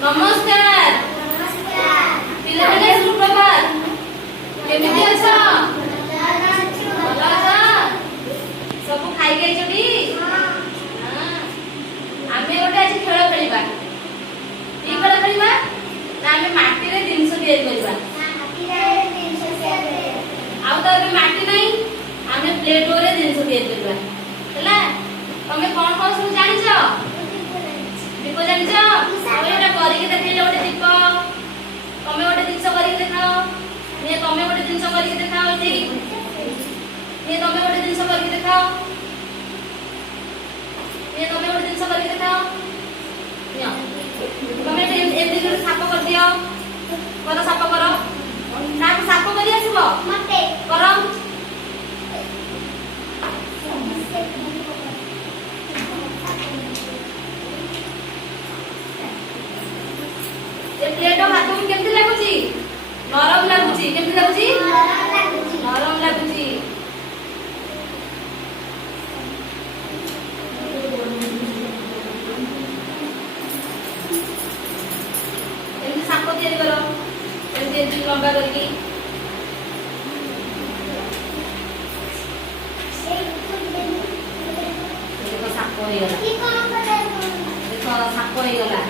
नमस्कार पिलाने सुप्रभात केमिति अछ भलो अछ सब खाई गई छटी आमे गोटे आज खेल खेलिबा की खेल खेलिबा ना आमे माटी रे जिंस तैयार करबा आउ तो अबे माटी नहीं आमे प्लेट रे जिंस तैयार करबा हला तमे कोन कोन सब जानि छ दीप जानि छ तमे एटा करि के देखैले गोटे दीप तमे गोटे जिंस करि के देखाओ ने तमे गोटे जिंस करि के देखाओ एठी ने तमे गोटे जिंस करि के देखाओ ने तमे गोटे जिंस करि के देखाओ नियो तमे एमदी गोटे साप कर दियो करो साप करो ना साप करि आसीबो मते करो ए प्लेट हाथ में केमति लागुची नरम लागुची केमति लागुची नरम लागुची एमति साप तैयारी करो एमति लंबा करके देखो साप हो गला देखो साप हो गला